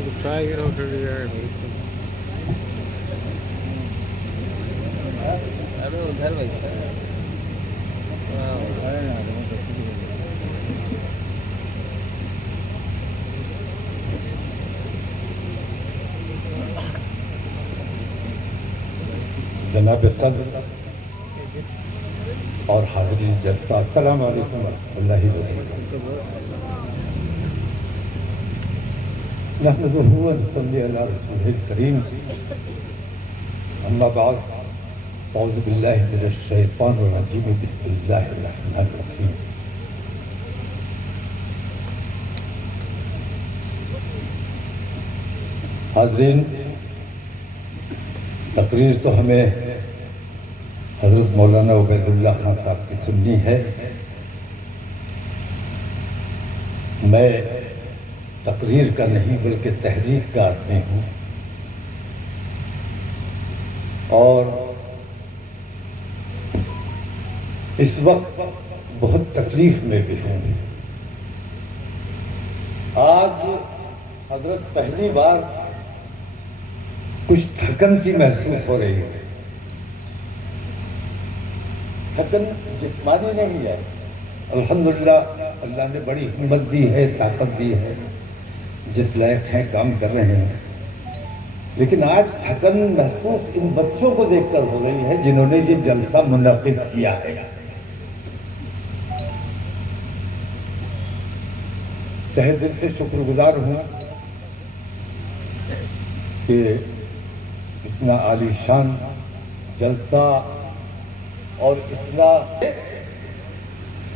Tiger over there. ابھی ادھر بیٹھا ہے. جناب صدر اور حاضرین جلسہ، السلام علیکم ورحمۃ اللہ وبرکاتہ. نحمده ونصلي على رسوله الكريم. اما بعد، اعوذ باللہ من الشیطان الرجیم، بسم اللہ الرحمن الرحیم. حاضرین، تقریر تو ہمیں حضرت مولانا عبید اللہ خان صاحب کی سننی ہے. میں تقریر کا نہیں بلکہ تحریر کا آدمی ہوں، اور اس وقت بہت تکلیف میں بھی ہوں. آج حضرت پہلی بار کچھ تھکن سی محسوس ہو رہی ہے. تھکن جسمانی نہیں ہے، الحمدللہ اللہ نے بڑی ہمت دی ہے، طاقت دی ہے، جس لائق ہیں کام کر رہے ہیں. لیکن آج تھکن محسوس ان بچوں کو دیکھ کر ہو رہی ہے جنہوں نے یہ جلسہ منعقد کیا ہے. تہہ دل سے شکر گزار ہوں کہ اتنا عالی شان جلسہ اور اتنا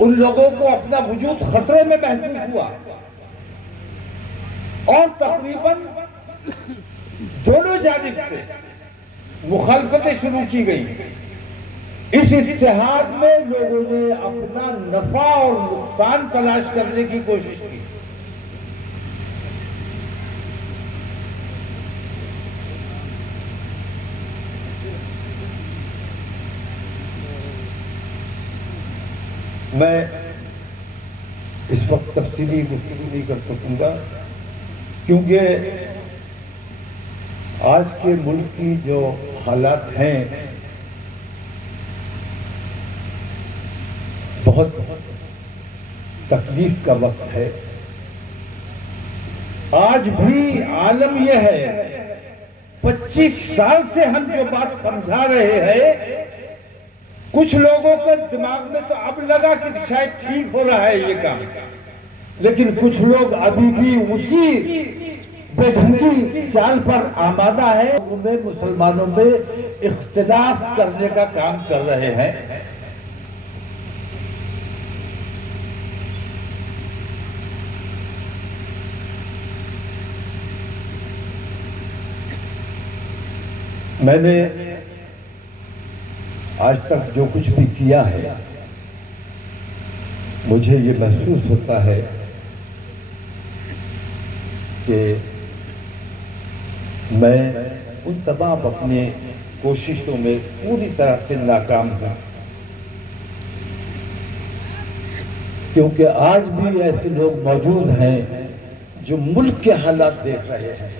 ان لوگوں کو اپنا وجود خطرے میں محسوس ہوا، اور تقریباً دونوں جانب سے مخالفتیں شروع کی گئی. اس اتحاد میں لوگوں نے اپنا نفع اور نقصان تلاش کرنے کی کوشش کی. میں اس وقت تفصیلی گفتگو نہیں کر سکوں گا، کیونکہ آج کے ملک کی جو حالات ہیں بہت تکلیف کا وقت ہے. آج بھی عالم یہ ہے، 25 سال سے ہم جو بات سمجھا رہے ہیں، کچھ لوگوں کے دماغ میں تو اب لگا کہ شاید ٹھیک ہو رہا ہے یہ کام، لیکن کچھ لوگ ابھی بھی اسی بے ڈھنگی چال پر آمادہ ہے. مسلمانوں میں اختلاف کرنے کا کام کر رہے ہیں. میں نے آج تک جو کچھ بھی کیا ہے، مجھے یہ محسوس ہوتا ہے کہ میں ان تمام اپنی کوششوں میں پوری طرح سے ناکام ہوں، کیونکہ آج بھی ایسے لوگ موجود ہیں جو ملک کے حالات دیکھ رہے ہیں،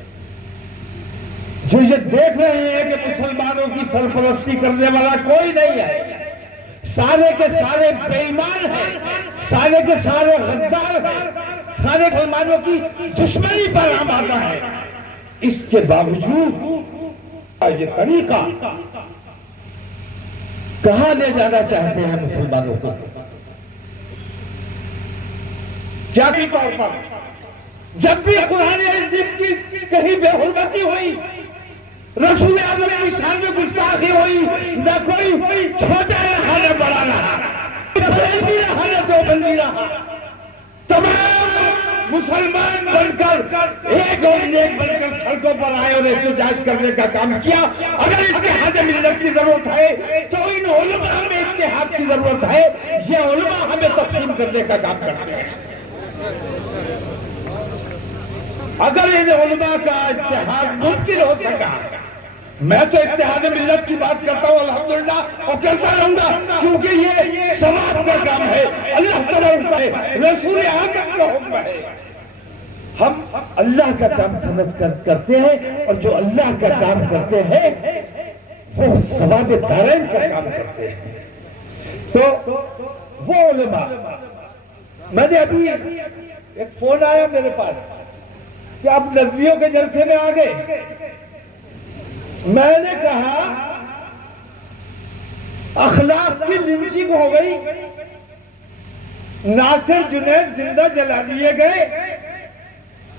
جو یہ دیکھ رہے ہیں کہ مسلمانوں کی سرپرستی کرنے والا کوئی نہیں ہے، سارے کے سارے بے ایمان ہیں، سارے کے سارے غدار ہیں، سارے مسلمانوں کی دشمنی پر آمادہ ہے. اس کے باوجود یہ طریقہ کہاں لے جانا چاہتے ہیں مسلمانوں کو؟ کیا بھی طور پر جب بھی قرآن عظیم کی کہیں بے حرمتی ہوئی، رسول اعظم کی شان میں گستاخی ہوئی، نہ کوئی چھوٹا رہا نہ بڑا رہا، بریلوی رہا نہ دیوبندی رہا، تمام مسلمان بن کر ایک اور نیک بن کر سڑکوں پر آئے اور احتجاج کرنے کا کام کیا. اگر اتحاد ملت کی ضرورت ہے تو ان علماء میں اتحاد کی ضرورت ہے. یہ علماء ہمیں تقسیم کرنے کا کام کرتے ہیں. اگر ان علماء کا اتحاد ممکن ہو سکا، میں تو اتحاد ملت کی بات کرتا ہوں الحمدللہ، اور کرتا رہوں گا، کیونکہ یہ ثواب کا کام ہے، اللہ تعالیٰ کا ہے، رسول اعظم کا حکم ہے. ہم اللہ کا کام سمجھ کر کرتے ہیں، اور جو اللہ کا کام کرتے ہیں وہ ثواب دارین کا کام کرتے ہیں۔ تو وہ علماء، میں نے ابھی ایک فون آیا میرے پاس کہ آپ نبویوں کے جلسے میں آ گئے۔ میں نے کہا اخلاق کی لنچنگ ہو گئی، ناصر جنید زندہ جلا دیے گئے،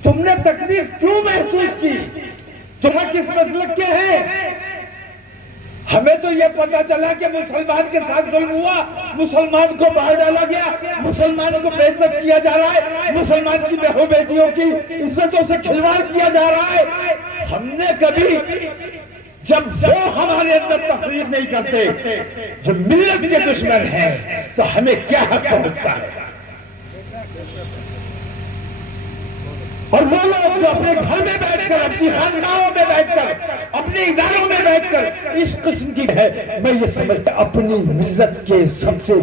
تم نے تکلیف کیوں محسوس کی؟ تمہیں کس مسلک کے ہیں؟ ہمیں تو یہ پتا چلا کہ مسلمان کے ساتھ ظلم ہوا، مسلمان کو باہر ڈالا گیا، مسلمان کو بے عزت کیا جا رہا ہے، مسلمان کی بہو بیٹیوں کی عزتوں سے کھلواڑ کیا جا رہا ہے۔ ہم نے کبھی، جب وہ ہمارے اندر تفریق نہیں کرتے، جب ملت کے دشمن ہیں، تو ہمیں کیا حق پہنچتا ہے؟ اور وہ لوگ جو اپنے گھر میں بیٹھ کر، اپنی خانقاہوں میں بیٹھ کر، اپنے اداروں میں بیٹھ کر اس قسم کی ہے، میں یہ سمجھتا اپنی ملت کے سب سے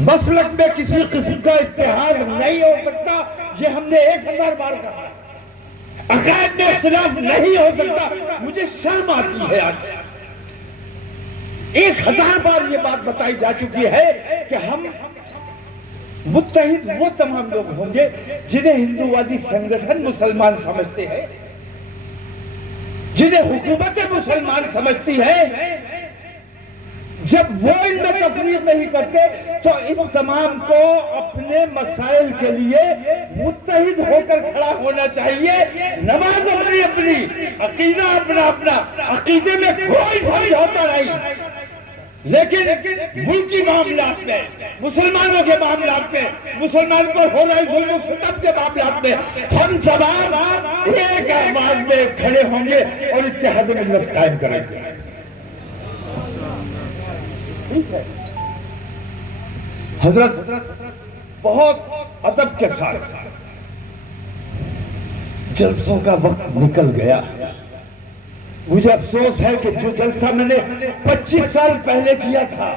مسلک میں کسی قسم کا اتحاد نہیں ہو سکتا، یہ ہم نے 1000 بار کہا۔ عقائد میں اختلاف نہیں ہو سکتا، مجھے شرم آتی ہے آج۔ 1000 بار یہ بات بتائی جا چکی ہے کہ ہم متحد وہ تمام لوگ ہوں گے جنہیں ہندووادی سنگٹھن مسلمان سمجھتے ہیں، جنہیں حکومت مسلمان سمجھتی ہے۔ جب وہ ان میں تفریق نہیں کرتے تو ان تمام کو اپنے مسائل کے لیے متحد ہو کر کھڑا ہونا چاہیے۔ نماز اپنی اپنی، عقیدہ اپنا اپنا، عقیدے میں کوئی سمجھوتا نہیں، لیکن ملکی معاملات میں، مسلمانوں کے معاملات میں، مسلمان پر ہو رہے ظلم و ستم کے معاملات میں ہم تمام ایک آواز میں کھڑے ہوں گے اور اتحاد ملت قائم کریں گے۔ حضرت بہت ادب کے ساتھ جلسوں کا وقت نکل گیا۔ مجھے افسوس ہے کہ جو جلسہ میں نے 25 سال پہلے کیا تھا،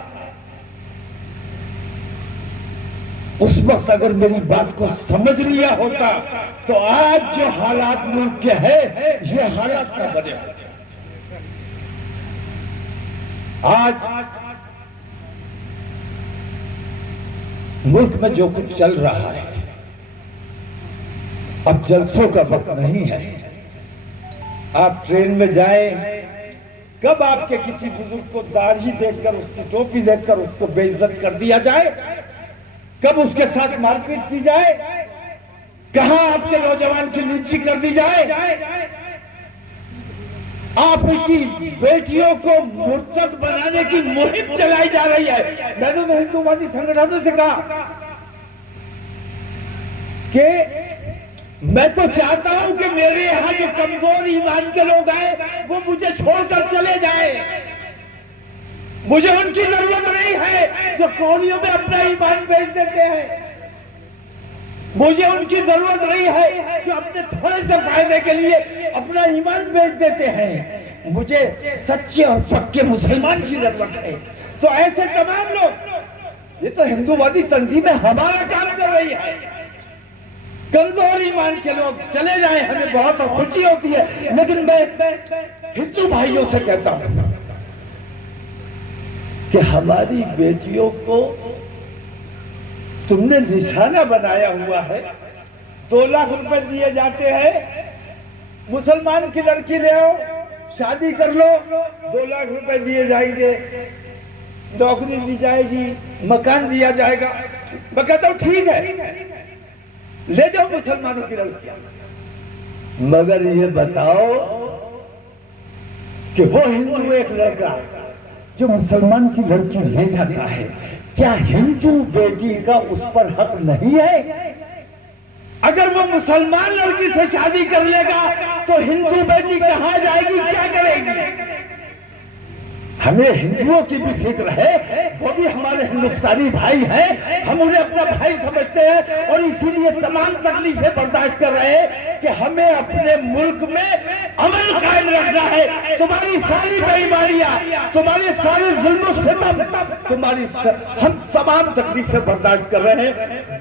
اس وقت اگر میری بات کو سمجھ لیا ہوتا تو آج جو حالات ملک کے ہیں یہ حالات نہ بنے ہوتے۔ آج ملک میں جو کچھ چل رہا ہے، اب جلسوں کا وقت نہیں ہے۔ آپ ٹرین میں جائیں، کب آپ کے کسی بزرگ کو داڑھی دیکھ کر، اس کی ٹوپی دیکھ کر اس کو بے عزت کر دیا جائے؟ کب اس کے ساتھ مار پیٹ کی جائے؟ کہاں آپ کے نوجوان کی نیچی کر دی جائے؟ آپ کی بیٹیوں کو مرتد بنانے کی مہم چلائی جا رہی ہے۔ میں نے ہندووادی سنگٹھنوں سے کہا کہ میں تو چاہتا ہوں کہ میرے یہاں جو کمزور ایمان کے لوگ ہیں وہ مجھے چھوڑ کر چلے جائیں۔ مجھے ان کی ضرورت نہیں ہے جو کالونیوں میں اپنا ایمان بیچ دیتے ہیں۔ مجھے ان کی ضرورت نہیں ہے جو اپنے تھوڑے سے فائدے کے لیے اپنا ایمان بیچ دیتے ہیں۔ مجھے سچے اور پکے مسلمان کی ضرورت ہے۔ تو ایسے تمام لوگ، یہ تو ہندووادی تنظیمیں ہمارا کام کر رہی ہے۔ کمزور ایمان کے لوگ چلے جائیں، ہمیں بہت خوشی ہوتی ہے، لیکن میں ہندو بھائیوں سے کہتا ہوں کہ ہماری بیٹیوں کو تم نے نشانہ بنایا ہوا ہے۔ 2 لاکھ روپے دیے جاتے ہیں، مسلمان کی لڑکی لے آؤ، شادی کر لو، 2 لاکھ روپے دیے جائیں گے، نوکری دی جائے گی، مکان دیا جائے گا۔ میں کہتا ہوں ٹھیک ہے، لے جاؤ مسلمانوں کی لڑکیاں، مگر یہ بتاؤ کہ وہ ہندو ایک لڑکا جو مسلمان کی لڑکی لے جاتا ہے، کیا ہندو بیٹی کا اس پر حق نہیں ہے؟ اگر وہ مسلمان لڑکی سے شادی کر لے گا تو ہندو بیٹی کہاں جائے گی، کیا کرے گی؟ ہمیں ہندوؤں کی بھی فکر ہے، وہ بھی ہمارے ہندوستانی بھائی ہیں، ہم انہیں اپنا بھائی سمجھتے ہیں، اور اسی لیے تمام تکلیفیں برداشت کر رہے ہیں کہ ہمیں اپنے ملک میں امن قائم رکھنا ہے۔ تمہاری ساری بیماریاں، تمہارے سارے ظلم و ستم، ہم تمام تکلیفیں برداشت کر رہے ہیں،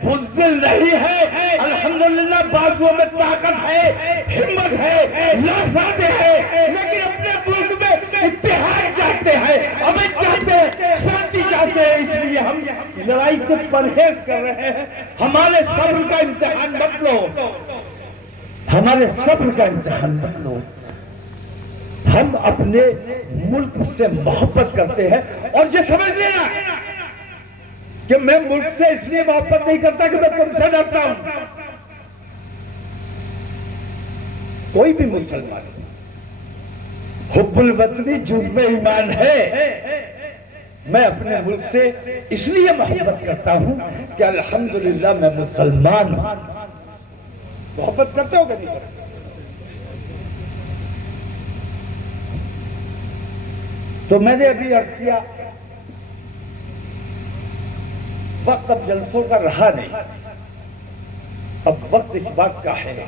بزدل نہیں ہے، الحمدللہ بازوؤں میں طاقت ہے، ہمت ہے، لڑزاتے ہیں، لیکن اپنے ملک میں اتحاد چاہتے ہیں، امن چاہتے ہیں، شانتی چاہتے ہیں، اس لیے ہم لڑائی سے پرہیز کر رہے ہیں۔ ہمارے صبر کا امتحان مت لو، ہمارے صبر کا امتحان مت لو۔ ہم اپنے ملک سے محبت کرتے ہیں، اور یہ سمجھ لینا کہ میں ملک سے اس لیے محبت نہیں کرتا کہ میں تم سے ڈرتا ہوں۔ کوئی بھی مسلمان حب الوطنی جزو ایمان ہے۔ میں اپنے ملک سے اس لیے محبت کرتا ہوں کہ الحمدللہ میں مسلمان ہوں۔ محبت کرتے ہو کہ نہیں کرتے؟ تو میں نے ابھی عرض کیا وقت اب جلسوں کا رہا نہیں، اب وقت اس بات کا ہے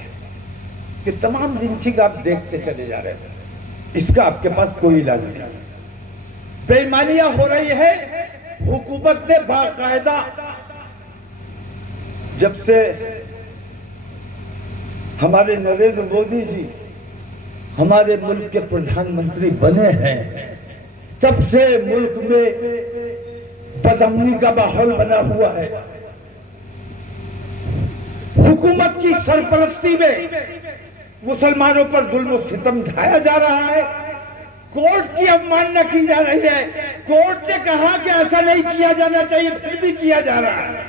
کہ تمام لنچنگ آپ دیکھتے چلے جا رہے ہیں، اس کا آپ کے پاس کوئی علاج نہیں۔ بے ایمانیاں ہو رہی ہے، حکومت نے باقاعدہ جب سے ہمارے نریندر مودی جی ہمارے ملک کے پردھان منتری بنے ہیں، تب سے ملک میں بدامنی کا ماحول بنا ہوا ہے۔ حکومت کی سرپرستی میں مسلمانوں پر ظلم و ستم ڈھایا جا رہا ہے، کورٹ کی اوماننا کی جا رہی ہے، کورٹ نے کہا کہ ایسا نہیں کیا جانا چاہیے پھر بھی کیا جا رہا ہے۔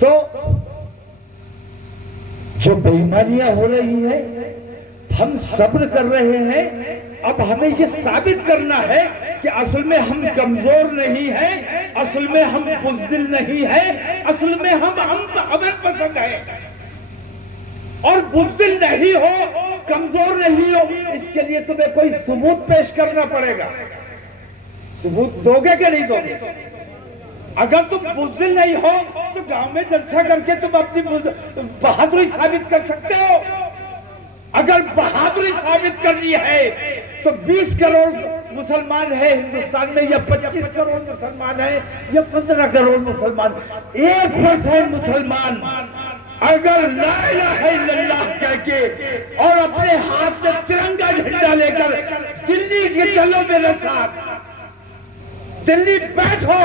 تو جو بے ایمانیاں ہو رہی ہیں ہم صبر کر رہے ہیں، اب ہمیں یہ ثابت کرنا ہے کہ اصل میں ہم کمزور نہیں ہیں، اصل میں ہم بزدل نہیں ہیں، اصل میں ہم امن پسند ہیں، اور بزدل نہیں ہو، کمزور نہیں ہو، اس کے لیے تمہیں کوئی ثبوت پیش کرنا پڑے گا۔ ثبوت دو گے کہ نہیں دو گے؟ اگر تم بزدل نہیں ہو تو گاؤں میں جلسہ کر کے تم اپنی بہادری ثابت کر سکتے ہو۔ اگر بہادری ثابت کرنی ہے تو 20 کروڑ مسلمان ہیں ہندوستان میں، یا 25 کروڑ مسلمان ہیں، یا 15 کروڑ مسلمان، 1% مسلمان اگر لا الہ الا اللہ کہہ کے اور اپنے ہاتھ میں ترنگا جھنڈا لے کر دلی کے چلو میرے ساتھ، دلی بیٹھو،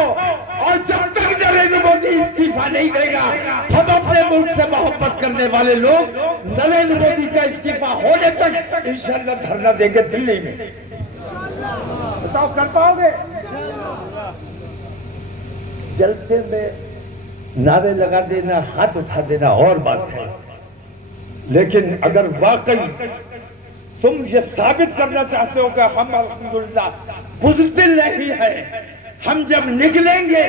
اور جب تک نریندر مودی استعفیٰ نہیں دے گا ہم اپنے ملک سے محبت کرنے والے لوگ نریندر مودی کا استعفیٰ ہونے تک انشاءاللہ دھرنا دیں گے دلی میں۔ بتاؤ کر پاؤ گے؟ جلسے میں نعرے لگا دینا، ہاتھ اٹھا دینا اور بات ہے، لیکن اگر واقعی تم یہ ثابت کرنا چاہتے ہو کہ ہم الحمدللہ بزدل نہیں ہیں، ہم جب نکلیں گے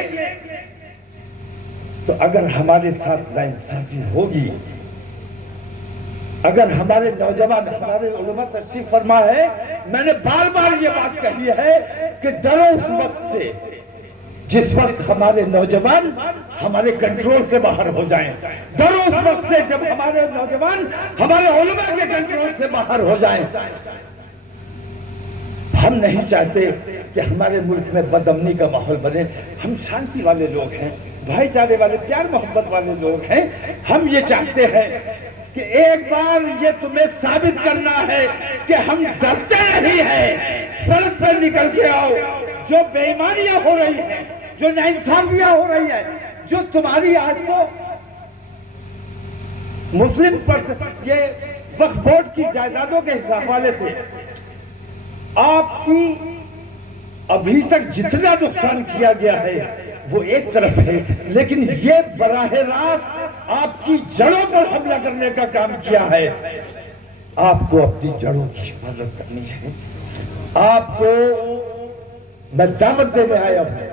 تو اگر ہمارے ساتھ ناانصافی ہوگی، اگر ہمارے نوجوان، ہمارے علماء تشریف فرما ہے، میں نے بار بار یہ بات کہی ہے کہ ڈرو اس وقت سے جس وقت ہمارے نوجوان ہمارے کنٹرول سے باہر ہو جائیں، ڈرو اس وقت سے جب ہمارے نوجوان ہمارے علماء کے کنٹرول سے باہر ہو جائیں۔ ہم نہیں چاہتے کہ ہمارے ملک میں بدامنی کا ماحول بنے، ہم شانتی والے لوگ ہیں، بھائی چارے والے، پیار محبت والے لوگ ہیں، ہم یہ چاہتے ہیں کہ ایک بار یہ تمہیں ثابت کرنا ہے کہ ہم ڈرتے نہیں ہیں، سڑک پر نکل کے آؤ۔ جو بے ایمانیاں ہو رہی ہیں، جو ناانصافیاں ہو رہی ہیں، جو تمہاری آج کو مسلم پر یہ وقف بورڈ کی جائیدادوں کے حوالے سے آپ کی ابھی تک جتنا نقصان کیا گیا ہے وہ ایک طرف ہے، لیکن یہ براہ راست آپ کی جڑوں پر حملہ کرنے کا کام کیا ہے۔ آپ کو اپنی جڑوں کی حفاظت کرنی ہے۔ آپ کو میں دعوت دینے آیا ہوں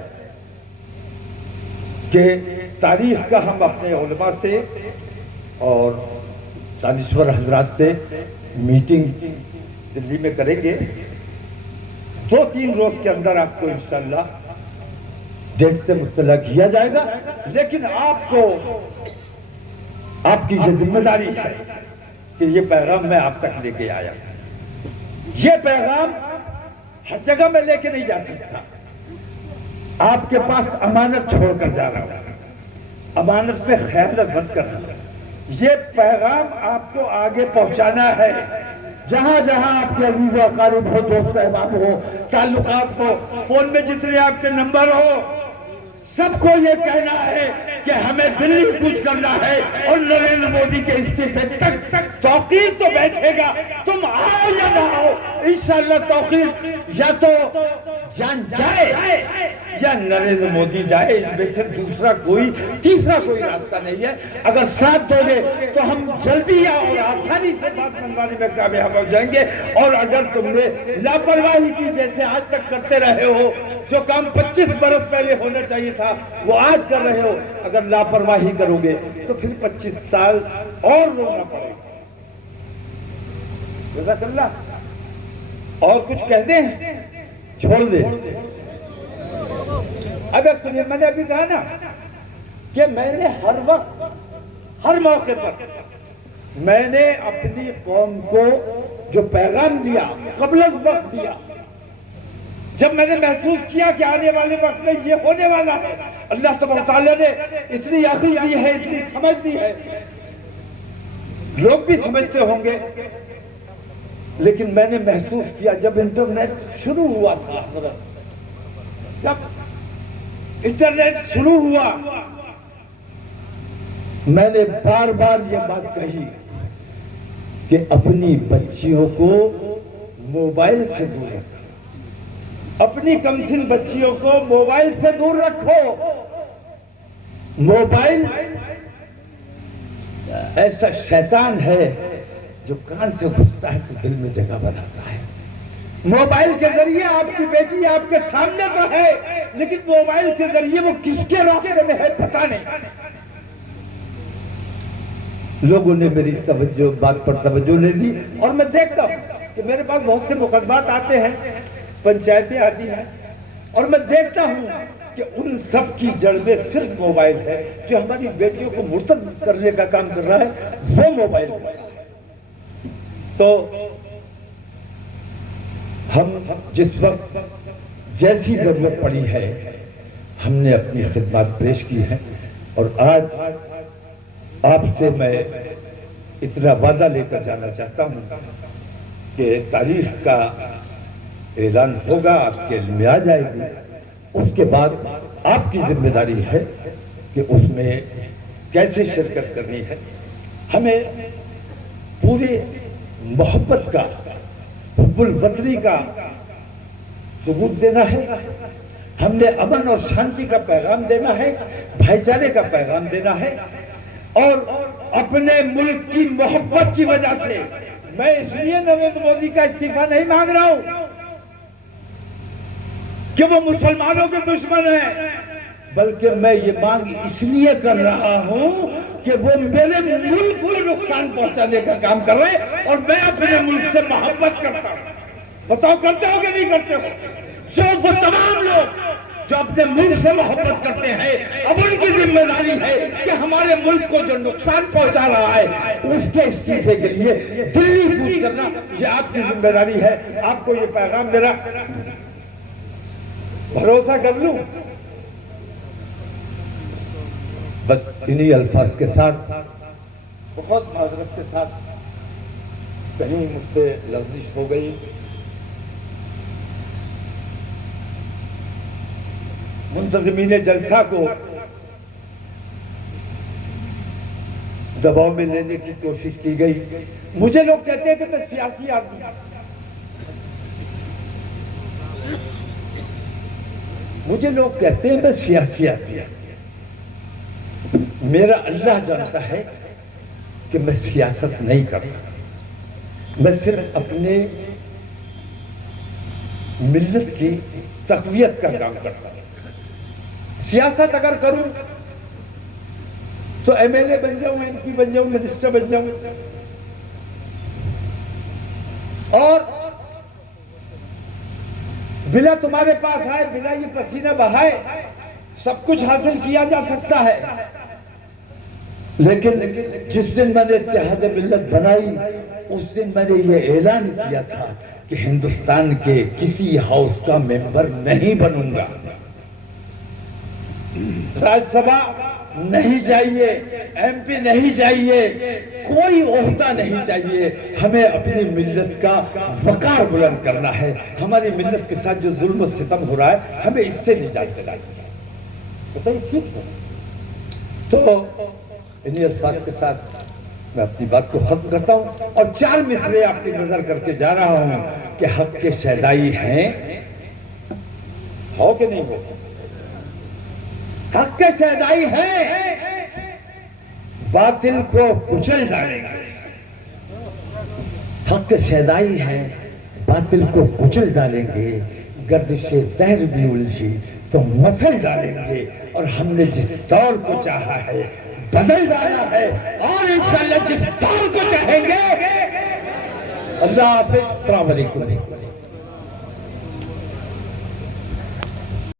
کہ تاریخ کا ہم اپنے علماء سے اور دانشور حضرات سے میٹنگ دلی میں کریں گے، 2-3 روز کے اندر آپ کو انشاءاللہ ڈیٹ سے مطلع کیا جائے گا. لیکن آپ کو آپ کی یہ ذمہ داری ہے کہ یہ پیغام میں آپ تک لے کے آیا. یہ پیغام ہر جگہ میں لے کے نہیں جا سکتا. آپ کے پاس امانت چھوڑ کر جا رہا ہوں. امانت پہ خیانت مت کرنا. یہ پیغام آپ کو آگے پہنچانا ہے. جہاں جہاں آپ کے عزیز و اقارب ہو, دوست احباب ہو, تعلقات ہو, فون میں جتنے آپ کے نمبر ہو, سب کو یہ کہنا ہے کہ ہمیں دلی کچھ کرنا ہے اور نریندر مودی کے استعفے تک توقیر تو بیٹھے گا. تم آؤ یا نہ آؤ, انشاءاللہ توقیر یا تو جان جائے یا نریندر مودی جائے. اس میں سے دوسرا کوئی تیسرا کوئی راستہ نہیں ہے. اگر ساتھ دو گے تو ہم جلدی اور آسانی سے بات منوانے میں کامیاب ہو جائیں گے. اور اگر تم نے لاپرواہی کی جیسے آج تک کرتے رہے ہو, جو کام 25 برس پہلے ہونا چاہیے تھا وہ آج کر رہے ہو, اگر لاپرواہی کرو گے تو پھر 25 سال اور رونا پڑے گا. جزاک اللہ. اور کچھ کہہ دیں چھوڑ دیں؟ اب سنیے, میں نے ابھی کہا نا کہ میں نے ہر وقت ہر موقع پر میں نے اپنی قوم کو جو پیغام دیا قبل از وقت دیا. جب میں نے محسوس کیا کہ آنے والے وقت میں یہ ہونے والا ہے, اللہ تبارک تعالیٰ نے اتنی عقل دی ہے, اتنی سمجھ دی ہے, لوگ بھی سمجھتے ہوں گے, لیکن میں نے محسوس کیا جب انٹرنیٹ شروع ہوا تھا, جب انٹرنیٹ شروع ہوا, میں نے بار بار یہ بات کہی کہ اپنی بچیوں کو موبائل سے دور رکھو, اپنی کمسن بچیوں کو موبائل سے دور رکھو. موبائل ایسا شیطان ہے جو کان سے گھستا ہے تو دل میں جگہ بناتا ہے. موبائل کے ذریعے آپ کی بیٹی آپ کے سامنے تو ہے, لیکن موبائل کے ذریعے وہ کس کے راستے میں ہے پتہ نہیں. لوگوں نے میری بات پر توجہ نہیں دی, اور میں دیکھتا ہوں کہ میرے پاس بہت سے مقدمات آتے ہیں, پنچایتیں آتی ہیں, اور میں دیکھتا ہوں کہ ان سب کی جڑ میں صرف موبائل ہے. جو ہماری بیٹیوں کو مرتد کرنے کا کام کر رہا ہے وہ موبائل ہے. تو ہم جس وقت جیسی ضرورت پڑی ہے ہم نے اپنی خدمات پیش کی ہیں, اور آج آپ سے میں اتنا وعدہ لے کر جانا چاہتا ہوں کہ تاریخ کا اعلان ہوگا, آپ کے علم میں آ جائے گی. اس کے بعد آپ کی ذمہ داری ہے کہ اس میں کیسے شرکت کرنی ہے. ہمیں پورے محبت کا, حب الوطنی کا ثبوت دینا ہے. ہم نے امن اور شانتی کا پیغام دینا ہے, بھائی چارے کا پیغام دینا ہے. اور اپنے ملک کی محبت کی وجہ سے میں اس لیے نریندر مودی کا استعفیٰ نہیں مانگ رہا ہوں کہ وہ مسلمانوں کے دشمن ہیں, بلکہ میں یہ مانگ اس لیے کر رہا ہوں کہ وہ میرے ملک کو نقصان پہنچانے کا کام کر رہے ہیں, اور میں اپنے ملک سے محبت کرتا ہوں. بتاؤ کرتے ہو کہ نہیں کرتے ہو؟ وہ تمام لوگ جو اپنے ملک سے محبت کرتے ہیں, اب ان کی ذمہ داری ہے کہ ہمارے ملک کو جو نقصان پہنچا رہا ہے اس کے استعفے کے لیے دلی کوچ کرنا, یہ آپ کی ذمہ داری ہے. آپ کو یہ پیغام میرا بھروسہ کر لوں, بس انہی الفاظ کے ساتھ بہت معذرت کے ساتھ کہیں مجھ سے لغزش ہو گئی. منتظمین جلسہ کو دباؤ میں لینے کی کوشش کی گئی. مجھے لوگ کہتے ہیں کہ میں سیاسی آدمی ہوں, مجھے لوگ کہتے ہیں میں سیاسی آدمی ہوں. میرا اللہ جانتا ہے کہ میں سیاست نہیں کرتا, میں صرف اپنے ملت کی تقویت کا کام کرتا ہوں. سیاست اگر کروں تو ایم ایل اے بن جاؤں, ایم پی بن جاؤں, منسٹر بن جاؤں, اور بلا تمہارے پاس آئے، بلا یہ پسینہ بہائے سب کچھ حاصل کیا جا سکتا ہے، لیکن جس دن میں نے اتحاد ملت بنائی اس دن میں نے یہ اعلان کیا تھا کہ ہندوستان کے کسی ہاؤس کا ممبر نہیں بنوں گا، راجیہ سبھا نہیں چاہیے، ایم پی نہیں چاہیے، کوئی عہدہ نہیں چاہیے، ہمیں اپنی ملت کا وقار بلند کرنا ہے، ہماری ملت کے ساتھ جو ظلم و ستم ہو رہا ہے ہمیں اس سے نجات دلانی ہے۔ بتائیے ٹھیک ہے؟ تو انہی الفاظ کے ساتھ میں اپنی بات کو ختم کرتا ہوں اور 4 مصرے آپ کی نظر کر کے جا رہا ہوں کہ حق کے شیدائی ہیں، ہو کہ نہیں ہو؟ حق کے شیدائی ہیں، باطل کو کچل ڈالیں گے، حق کے شیدائی ہیں، باطل کو کچل ڈالیں گے، گردش دہر بھی الجھی تو مسل ڈالیں گے، اور ہم نے جس دور کو چاہا ہے بدل ڈالا ہے، اور انشاءاللہ جس دور کو چاہیں گے۔ اللہ حافظ، السلام علیکم۔